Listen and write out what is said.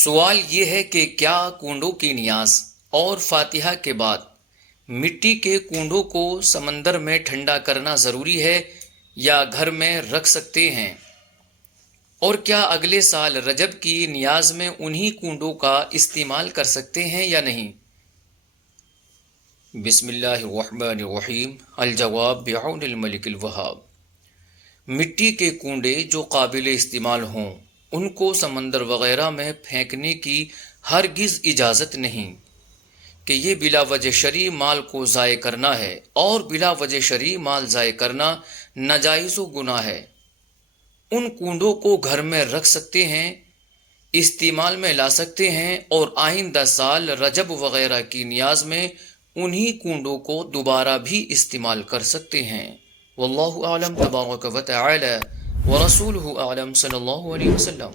سوال یہ ہے کہ کیا کنڈوں کی نیاز اور فاتحہ کے بعد مٹی کے کنڈوں کو سمندر میں ٹھنڈا کرنا ضروری ہے یا گھر میں رکھ سکتے ہیں؟ اور کیا اگلے سال رجب کی نیاز میں انہی کنڈوں کا استعمال کر سکتے ہیں یا نہیں؟ بسم اللہ الرحمن الرحیم۔ الجواب بعون الملک الوہاب۔ مٹی کے کنڈے جو قابل استعمال ہوں ان کو سمندر وغیرہ میں پھینکنے کی ہرگز اجازت نہیں کہ یہ بلا وجہ شرعی مال کو ضائع کرنا ہے، اور بلا وجہ شرعی مال ضائع کرنا ناجائز و گناہ ہے۔ ان کنڈوں کو گھر میں رکھ سکتے ہیں، استعمال میں لا سکتے ہیں، اور آئندہ سال رجب وغیرہ کی نیاز میں انہی کنڈوں کو دوبارہ بھی استعمال کر سکتے ہیں۔ واللہ اعلم تبارک و تعالی ورسولہ اعلم صلی اللہ علیہ وسلم۔